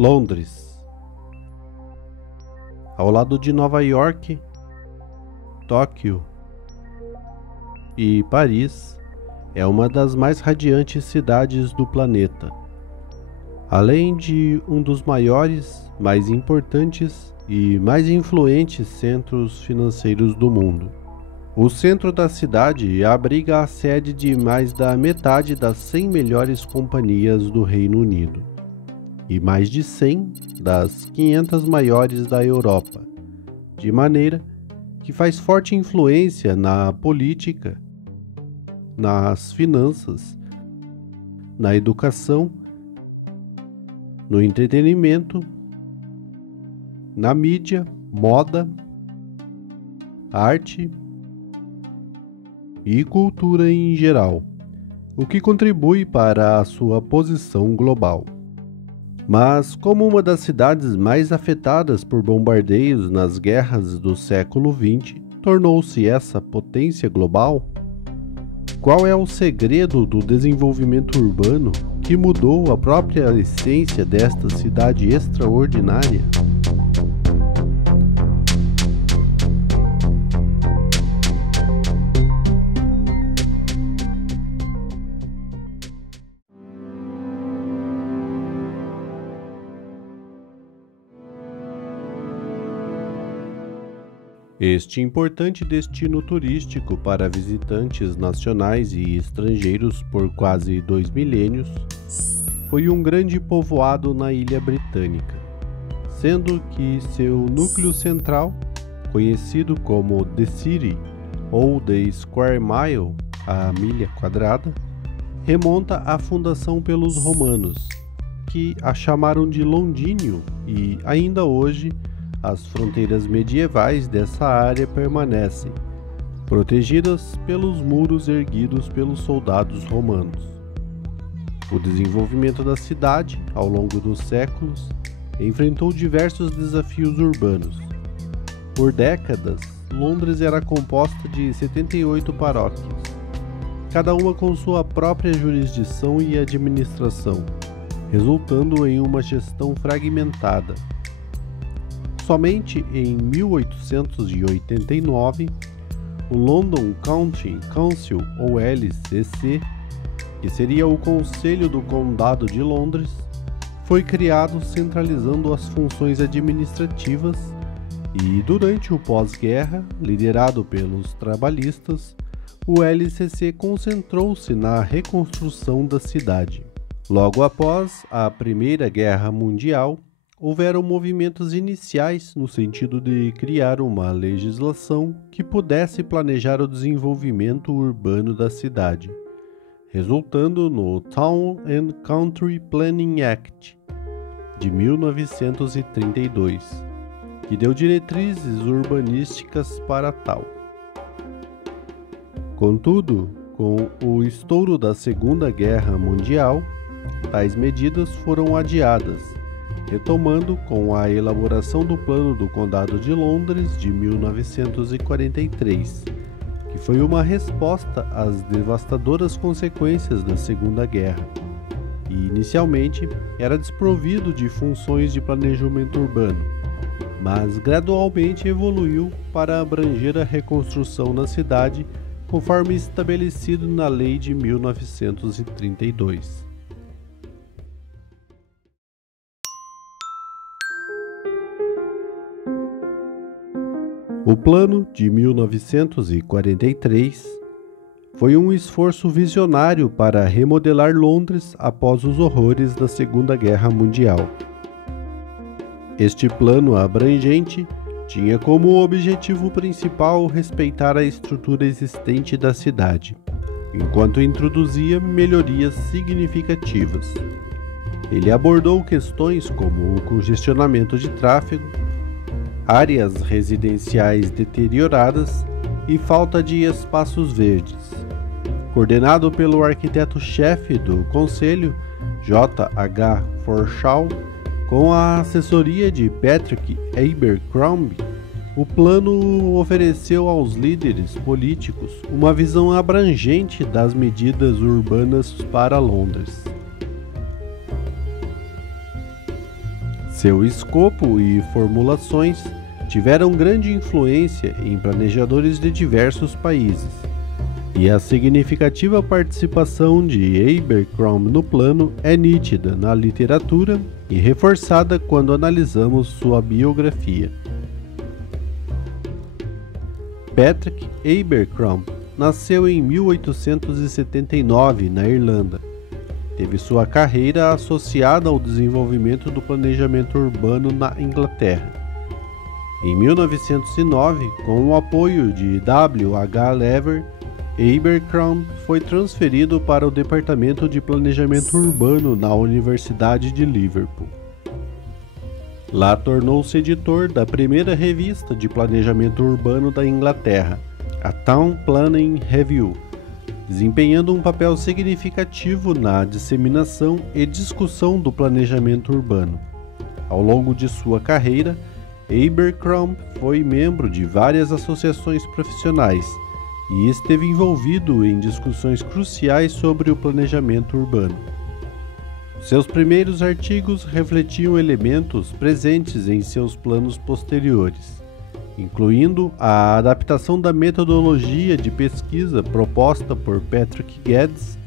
Londres. Ao lado de Nova York, Tóquio e Paris, é uma das mais radiantes cidades do planeta, além de um dos maiores, mais importantes e mais influentes centros financeiros do mundo. O centro da cidade abriga a sede de mais da metade das 100 melhores companhias do Reino Unido e mais de 100 das 500 maiores da Europa, de maneira que faz forte influência na política, nas finanças, na educação, no entretenimento, na mídia, moda, arte e cultura em geral, o que contribui para a sua posição global. Mas, como uma das cidades mais afetadas por bombardeios nas guerras do século XX, tornou-se essa potência global? Qual é o segredo do desenvolvimento urbano que mudou a própria essência desta cidade extraordinária? Este importante destino turístico para visitantes nacionais e estrangeiros por quase 2 milênios foi um grande povoado na Ilha Britânica, sendo que seu núcleo central, conhecido como The City ou The Square Mile, a milha quadrada, remonta à fundação pelos romanos, que a chamaram de Londínio, e ainda hoje as fronteiras medievais dessa área permanecem, protegidas pelos muros erguidos pelos soldados romanos. O desenvolvimento da cidade, ao longo dos séculos, enfrentou diversos desafios urbanos. Por décadas, Londres era composta de 78 paróquias, cada uma com sua própria jurisdição e administração, resultando em uma gestão fragmentada. Somente em 1889, o London County Council, ou LCC, que seria o Conselho do Condado de Londres, foi criado centralizando as funções administrativas e, durante o pós-guerra, liderado pelos trabalhistas, o LCC concentrou-se na reconstrução da cidade. Logo após a Primeira Guerra Mundial, houveram movimentos iniciais no sentido de criar uma legislação que pudesse planejar o desenvolvimento urbano da cidade, resultando no Town and Country Planning Act de 1932, que deu diretrizes urbanísticas para tal. Contudo, com o estouro da Segunda Guerra Mundial, tais medidas foram adiadas, retomando com a elaboração do Plano do Condado de Londres de 1943, que foi uma resposta às devastadoras consequências da Segunda Guerra, e inicialmente era desprovido de funções de planejamento urbano, mas gradualmente evoluiu para abranger a reconstrução na cidade, conforme estabelecido na Lei de 1932. O Plano de 1943 foi um esforço visionário para remodelar Londres após os horrores da Segunda Guerra Mundial. Este plano abrangente tinha como objetivo principal respeitar a estrutura existente da cidade, enquanto introduzia melhorias significativas. Ele abordou questões como o congestionamento de tráfego, áreas residenciais deterioradas e falta de espaços verdes. Coordenado pelo arquiteto-chefe do Conselho, J.H. Forshaw, com a assessoria de Patrick Abercrombie, o plano ofereceu aos líderes políticos uma visão abrangente das medidas urbanas para Londres. Seu escopo e formulações tiveram grande influência em planejadores de diversos países, e a significativa participação de Abercrombie no plano é nítida na literatura e reforçada quando analisamos sua biografia. Patrick Abercrombie nasceu em 1879 na Irlanda. Teve sua carreira associada ao desenvolvimento do planejamento urbano na Inglaterra. Em 1909, com o apoio de W. H. Lever, Abercrombie foi transferido para o Departamento de Planejamento Urbano na Universidade de Liverpool. Lá tornou-se editor da primeira revista de planejamento urbano da Inglaterra, a Town Planning Review, desempenhando um papel significativo na disseminação e discussão do planejamento urbano. Ao longo de sua carreira, Abercrombie foi membro de várias associações profissionais e esteve envolvido em discussões cruciais sobre o planejamento urbano. Seus primeiros artigos refletiam elementos presentes em seus planos posteriores, incluindo a adaptação da metodologia de pesquisa proposta por Patrick Geddes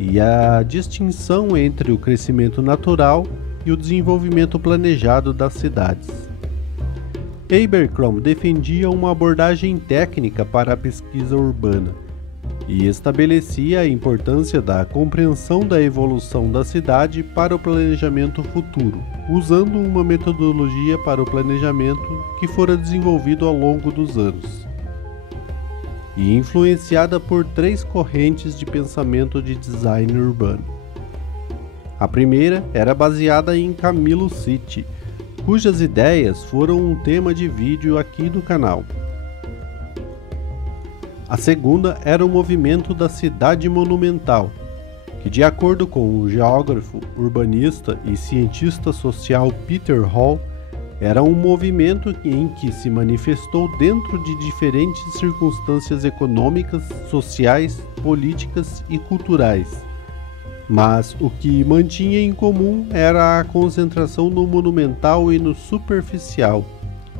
e a distinção entre o crescimento natural e o desenvolvimento planejado das cidades. Abercrombie defendia uma abordagem técnica para a pesquisa urbana e estabelecia a importância da compreensão da evolução da cidade para o planejamento futuro, usando uma metodologia para o planejamento que fora desenvolvido ao longo dos anos, e influenciada por três correntes de pensamento de design urbano. A primeira era baseada em Camilo Sitti, cujas ideias foram um tema de vídeo aqui do canal. A segunda era o movimento da cidade monumental, que, de acordo com o geógrafo, urbanista e cientista social Peter Hall, era um movimento em que se manifestou dentro de diferentes circunstâncias econômicas, sociais, políticas e culturais. Mas o que mantinha em comum era a concentração no monumental e no superficial,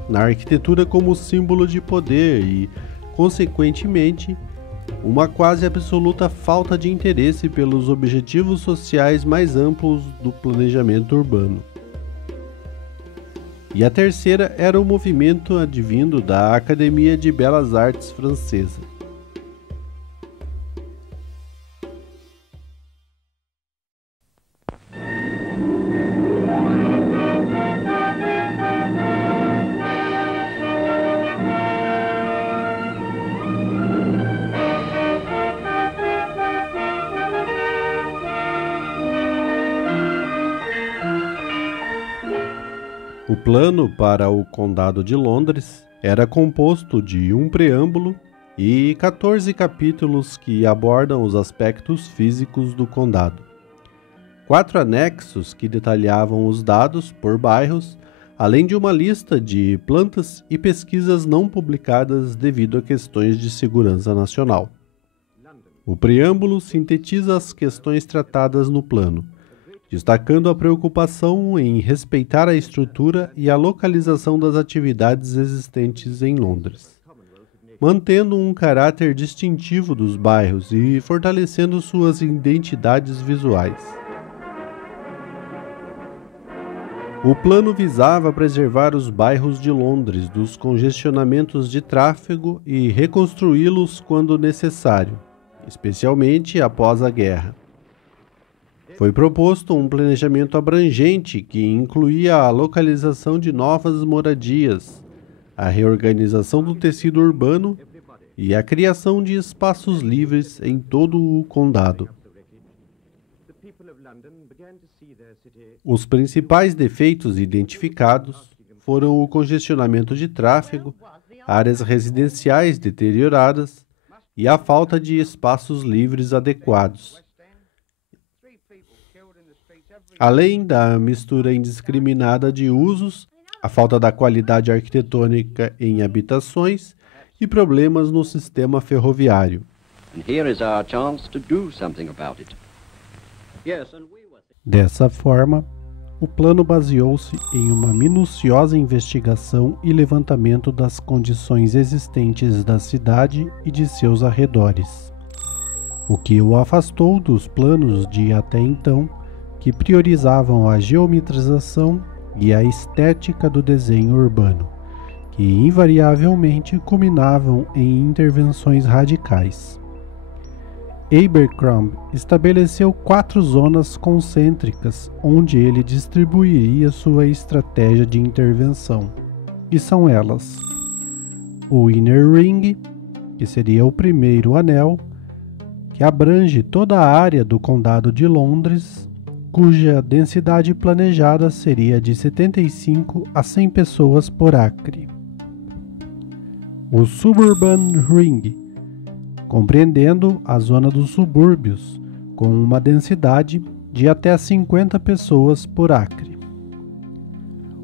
na arquitetura como símbolo de poder e, consequentemente, uma quase absoluta falta de interesse pelos objetivos sociais mais amplos do planejamento urbano. E a terceira era o movimento advindo da Academia de Belas Artes francesa. O plano para o Condado de Londres era composto de um preâmbulo e 14 capítulos que abordam os aspectos físicos do condado. 4 anexos que detalhavam os dados por bairros, além de uma lista de plantas e pesquisas não publicadas devido a questões de segurança nacional. O preâmbulo sintetiza as questões tratadas no plano, destacando a preocupação em respeitar a estrutura e a localização das atividades existentes em Londres, mantendo um caráter distintivo dos bairros e fortalecendo suas identidades visuais. O plano visava preservar os bairros de Londres dos congestionamentos de tráfego e reconstruí-los quando necessário, especialmente após a guerra. Foi proposto um planejamento abrangente que incluía a localização de novas moradias, a reorganização do tecido urbano e a criação de espaços livres em todo o condado. Os principais defeitos identificados foram o congestionamento de tráfego, áreas residenciais deterioradas e a falta de espaços livres adequados. Além da mistura indiscriminada de usos, a falta da qualidade arquitetônica em habitações e problemas no sistema ferroviário. Dessa forma, O plano baseou-se em uma minuciosa investigação e levantamento das condições existentes da cidade e de seus arredores, o que o afastou dos planos de até então, que priorizavam a geometrização e a estética do desenho urbano, que invariavelmente culminavam em intervenções radicais. Abercrombie estabeleceu 4 zonas concêntricas onde ele distribuiria sua estratégia de intervenção, e são elas: o Inner Ring, que seria o primeiro anel, que abrange toda a área do Condado de Londres, cuja densidade planejada seria de 75 a 100 pessoas por acre. O Suburban Ring, compreendendo a zona dos subúrbios, com uma densidade de até 50 pessoas por acre.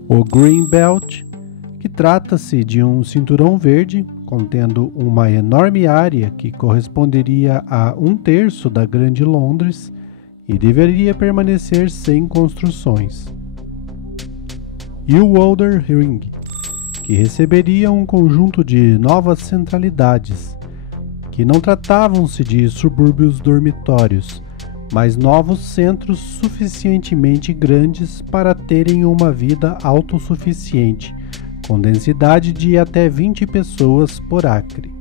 O Green Belt, que trata-se de um cinturão verde, contendo uma enorme área que corresponderia a 1/3 da Grande Londres e deveria permanecer sem construções. E o Outer Ring, que receberia um conjunto de novas centralidades, que não tratavam-se de subúrbios dormitórios, mas novos centros suficientemente grandes para terem uma vida autossuficiente, com densidade de até 20 pessoas por acre.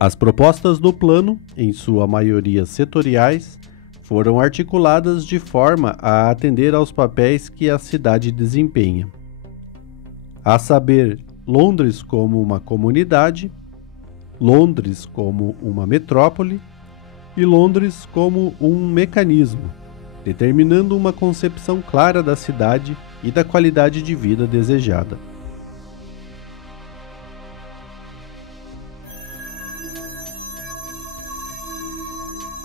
As propostas do plano, em sua maioria setoriais, foram articuladas de forma a atender aos papéis que a cidade desempenha, a saber, Londres como uma comunidade, Londres como uma metrópole e Londres como um mecanismo, determinando uma concepção clara da cidade e da qualidade de vida desejada.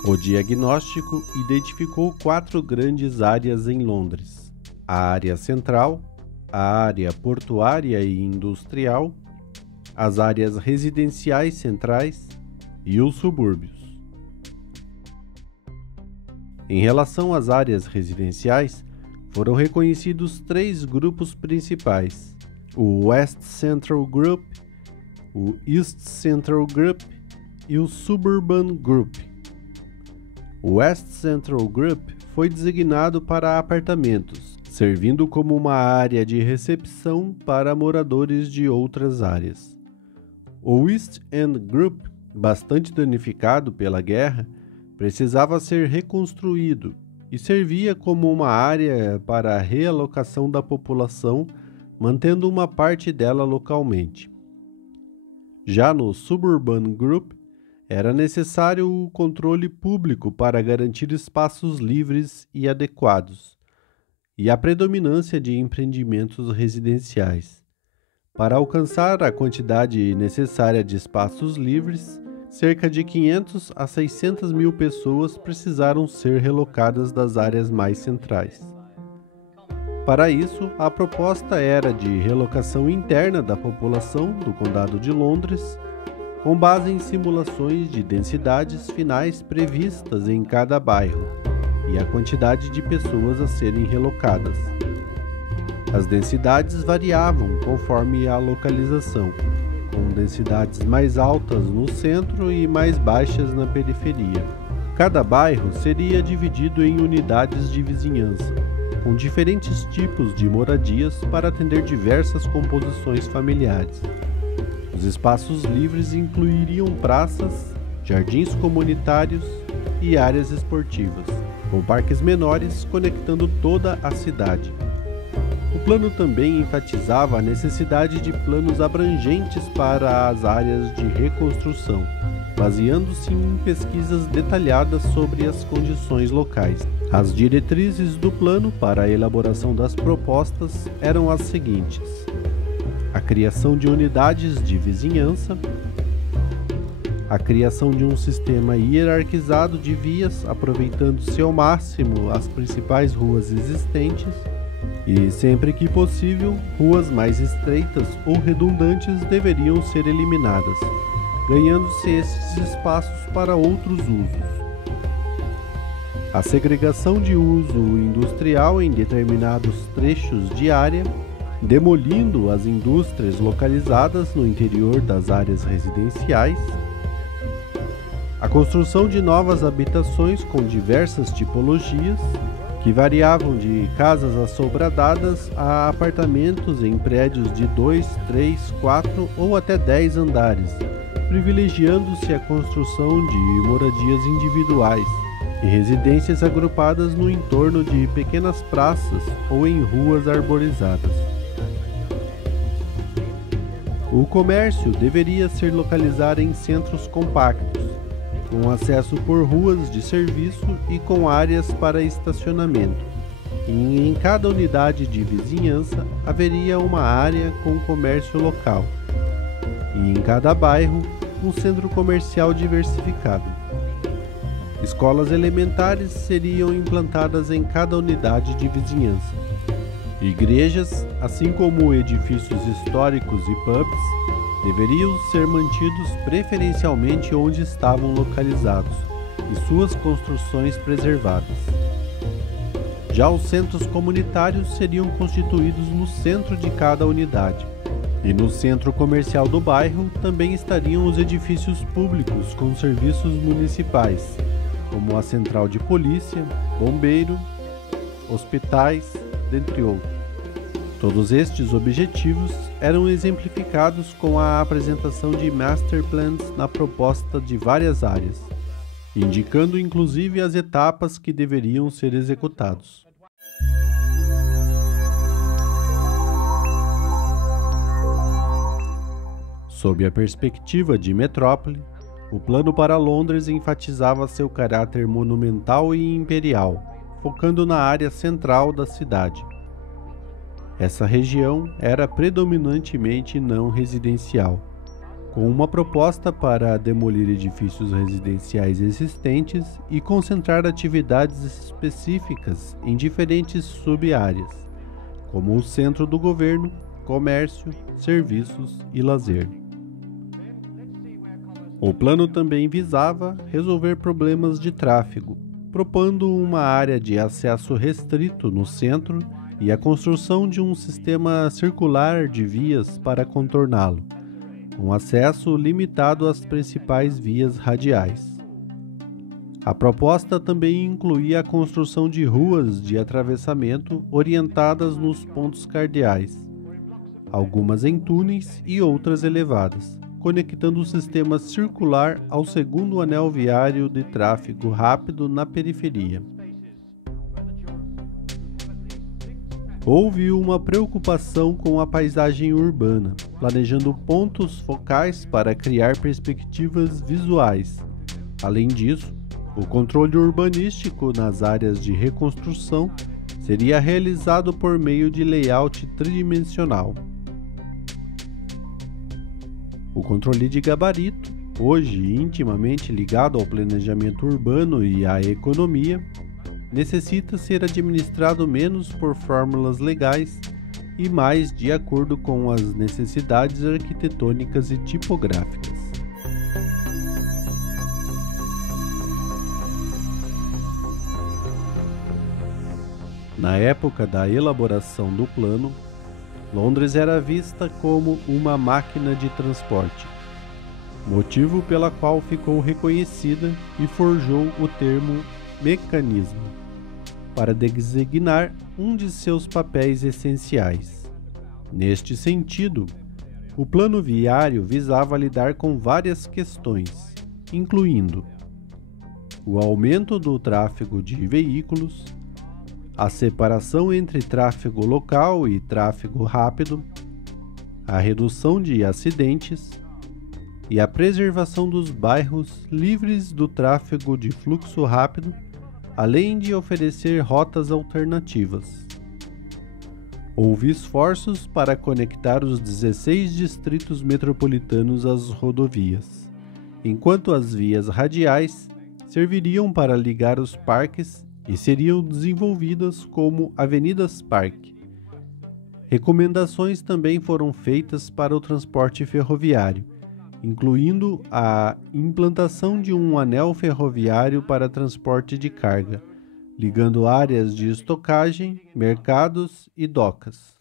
O diagnóstico identificou 4 grandes áreas em Londres: a área central, a área portuária e industrial, as áreas residenciais centrais e os subúrbios. Em relação às áreas residenciais, foram reconhecidos 3 grupos principais: o West Central Group, o East Central Group e o Suburban Group. O West Central Group foi designado para apartamentos, servindo como uma área de recepção para moradores de outras áreas. O East End Group, bastante danificado pela guerra, precisava ser reconstruído e servia como uma área para a realocação da população, mantendo uma parte dela localmente. Já no Suburban Group, era necessário o controle público para garantir espaços livres e adequados, e a predominância de empreendimentos residenciais. Para alcançar a quantidade necessária de espaços livres, cerca de 500 a 600 mil pessoas precisaram ser relocadas das áreas mais centrais. Para isso, a proposta era de relocação interna da população do Condado de Londres, com base em simulações de densidades finais previstas em cada bairro e a quantidade de pessoas a serem relocadas. As densidades variavam conforme a localização, com densidades mais altas no centro e mais baixas na periferia. Cada bairro seria dividido em unidades de vizinhança, com diferentes tipos de moradias para atender diversas composições familiares. Os espaços livres incluiriam praças, jardins comunitários e áreas esportivas, com parques menores conectando toda a cidade. O plano também enfatizava a necessidade de planos abrangentes para as áreas de reconstrução, baseando-se em pesquisas detalhadas sobre as condições locais. As diretrizes do plano para a elaboração das propostas eram as seguintes: a criação de unidades de vizinhança, a criação de um sistema hierarquizado de vias, aproveitando-se ao máximo as principais ruas existentes, e, sempre que possível, ruas mais estreitas ou redundantes deveriam ser eliminadas, ganhando-se esses espaços para outros usos. A segregação de uso industrial em determinados trechos de área, demolindo as indústrias localizadas no interior das áreas residenciais, a construção de novas habitações com diversas tipologias, que variavam de casas assobradadas a apartamentos em prédios de 2, 3, 4 ou até 10 andares, privilegiando-se a construção de moradias individuais e residências agrupadas no entorno de pequenas praças ou em ruas arborizadas. O comércio deveria ser localizado em centros compactos, com acesso por ruas de serviço e com áreas para estacionamento. E em cada unidade de vizinhança haveria uma área com comércio local. E em cada bairro, um centro comercial diversificado. Escolas elementares seriam implantadas em cada unidade de vizinhança. Igrejas, assim como edifícios históricos e pubs, deveriam ser mantidos preferencialmente onde estavam localizados e suas construções preservadas. Já os centros comunitários seriam constituídos no centro de cada unidade. E no centro comercial do bairro também estariam os edifícios públicos com serviços municipais, como a central de polícia, bombeiro, hospitais, dentre outros. Todos estes objetivos eram exemplificados com a apresentação de master plans na proposta de várias áreas, indicando inclusive as etapas que deveriam ser executados. Sob a perspectiva de metrópole, o plano para Londres enfatizava seu caráter monumental e imperial, focando na área central da cidade. Essa região era predominantemente não residencial, com uma proposta para demolir edifícios residenciais existentes e concentrar atividades específicas em diferentes sub-áreas, como o centro do governo, comércio, serviços e lazer. O plano também visava resolver problemas de tráfego, propondo uma área de acesso restrito no centro e a construção de um sistema circular de vias para contorná-lo, com acesso limitado às principais vias radiais. A proposta também incluía a construção de ruas de atravessamento orientadas nos pontos cardeais, algumas em túneis e outras elevadas, conectando o sistema circular ao segundo anel viário de tráfego rápido na periferia. Houve uma preocupação com a paisagem urbana, planejando pontos focais para criar perspectivas visuais. Além disso, o controle urbanístico nas áreas de reconstrução seria realizado por meio de layout tridimensional. O controle de gabarito, hoje intimamente ligado ao planejamento urbano e à economia, necessita ser administrado menos por fórmulas legais e mais de acordo com as necessidades arquitetônicas e tipográficas. Na época da elaboração do plano, Londres era vista como uma máquina de transporte, motivo pela qual ficou reconhecida e forjou o termo mecanismo, para designar um de seus papéis essenciais. Neste sentido, o plano viário visava lidar com várias questões, incluindo o aumento do tráfego de veículos, a separação entre tráfego local e tráfego rápido, a redução de acidentes e a preservação dos bairros livres do tráfego de fluxo rápido, além de oferecer rotas alternativas. Houve esforços para conectar os 16 distritos metropolitanos às rodovias, enquanto as vias radiais serviriam para ligar os parques e seriam desenvolvidas como avenidas parque. Recomendações também foram feitas para o transporte ferroviário, incluindo a implantação de um anel ferroviário para transporte de carga, ligando áreas de estocagem, mercados e docas.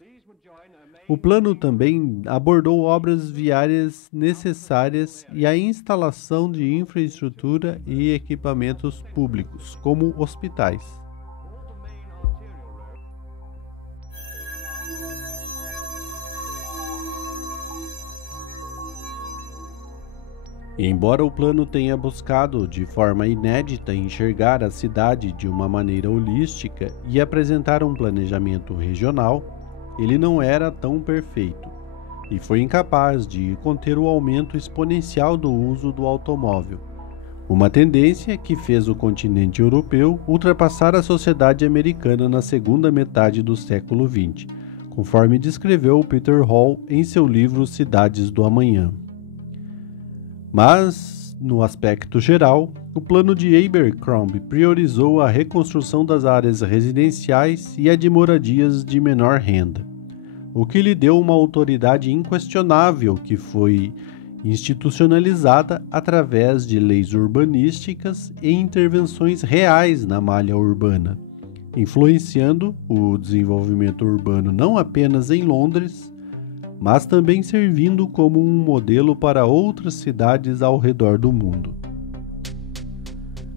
O plano também abordou obras viárias necessárias e a instalação de infraestrutura e equipamentos públicos, como hospitais. Embora o plano tenha buscado de forma inédita enxergar a cidade de uma maneira holística e apresentar um planejamento regional, ele não era tão perfeito e foi incapaz de conter o aumento exponencial do uso do automóvel, uma tendência que fez o continente europeu ultrapassar a sociedade americana na segunda metade do século XX, conforme descreveu Peter Hall em seu livro Cidades do Amanhã. Mas, no aspecto geral, o plano de Abercrombie priorizou a reconstrução das áreas residenciais e a de moradias de menor renda, o que lhe deu uma autoridade inquestionável que foi institucionalizada através de leis urbanísticas e intervenções reais na malha urbana, influenciando o desenvolvimento urbano não apenas em Londres, mas também servindo como um modelo para outras cidades ao redor do mundo.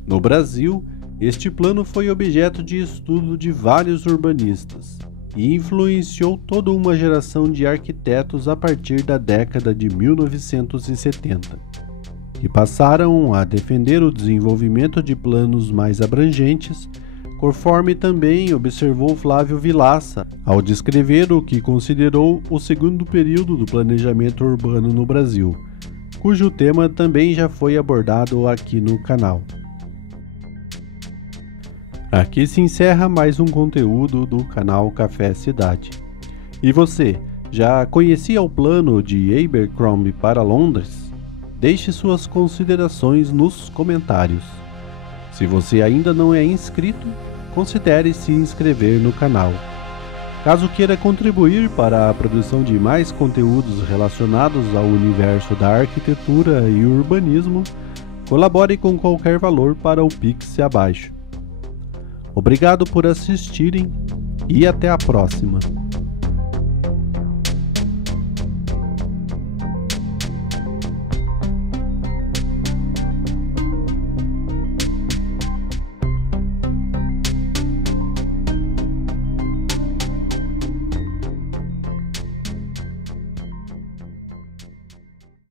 No Brasil, este plano foi objeto de estudo de vários urbanistas e influenciou toda uma geração de arquitetos a partir da década de 1970, que passaram a defender o desenvolvimento de planos mais abrangentes, conforme também observou Flávio Vilaça, ao descrever o que considerou o segundo período do planejamento urbano no Brasil, cujo tema também já foi abordado aqui no canal. Aqui se encerra mais um conteúdo do canal Café Cidade. E você, já conhecia o plano de Abercrombie para Londres? Deixe suas considerações nos comentários. Se você ainda não é inscrito, considere se inscrever no canal. Caso queira contribuir para a produção de mais conteúdos relacionados ao universo da arquitetura e urbanismo, colabore com qualquer valor para o Pix abaixo. Obrigado por assistirem e até a próxima.